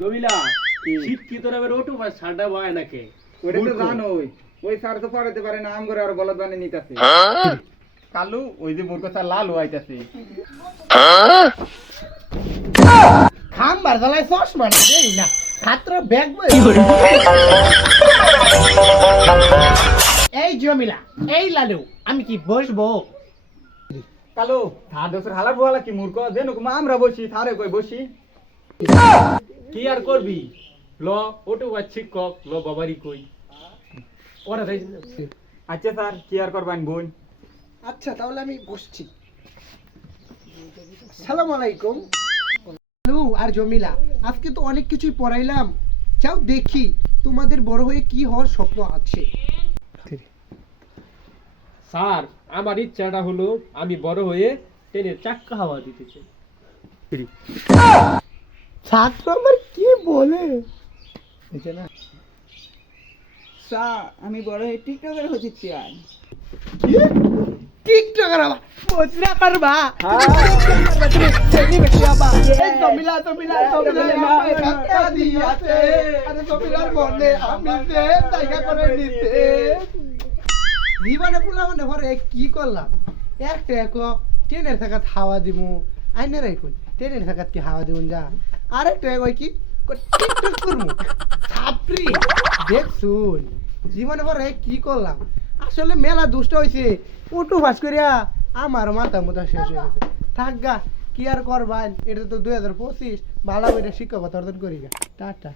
জমিলা শিক্ষিত নামের ওটু ভাই সাডা ভাই নাকি ওটা তো জানোই ওই স্যার তো পড়াতে পারে না আম করে আর বলদ বানিয়ে নিতেছে কালু ওই যে বোরকা স্যার লালু আইতাছে খাম্বার জ্বালায় চশমা না দেই না ছাত্র ব্যাগ বই এই জমিলা এই লালু আমি কি বসবো কালু থার দোসর হালার বলা কি মূর্খ দেন আমরা বসি থারে কই বসি কি আর করবি ল ওটু ভাই শিক্ষক ল বাবারি কই ওরা তাই আচ্ছা স্যার কি আর করবেন বোন আচ্ছা তাহলে আমি বসছি আসসালামু আলাইকুম লালু আর জমিলা আজকে তো অনেক কিছুই পড়াইলাম যাও দেখি তোমাদের বড় হয়ে কি হওয়ার স্বপ্ন আছে স্যার আমার ইচ্ছাটা হলো আমি বড় হয়ে ট্রেনের চাক্কা হাওয়া দিতে চাই ছাত্র আমার কি বলে না স্যার আমি বড় হয়ে টিকটকার হতে চাই টিকটকার আবার মজরা করবা এই জমিলা জমিলা জমিলা টাকা দিয়াছে আরে জমিলার মনে আমি যে জায়গা করে নিতে জীবনে পুলা মনে ভরে কি করলাম একটা এক ট্রেনের থাকাত হাওয়া দিমু আইনের কই ট্রেনের থাকাত কি হাওয়া দিমু যা আরেকটা কই কি টিকটক করমু ছাপরি দেখছুন জীবনে ভরে কি করলাম আসলে মেলা দুষ্ট হইছে উটু ভাস করিয়া আমার মাথা মুথা শেষ হয়ে গেছে থাক গা কি আর করবান এটা তো 2025 ভালো করে শিক্ষকতা অর্জন করি গা টাটা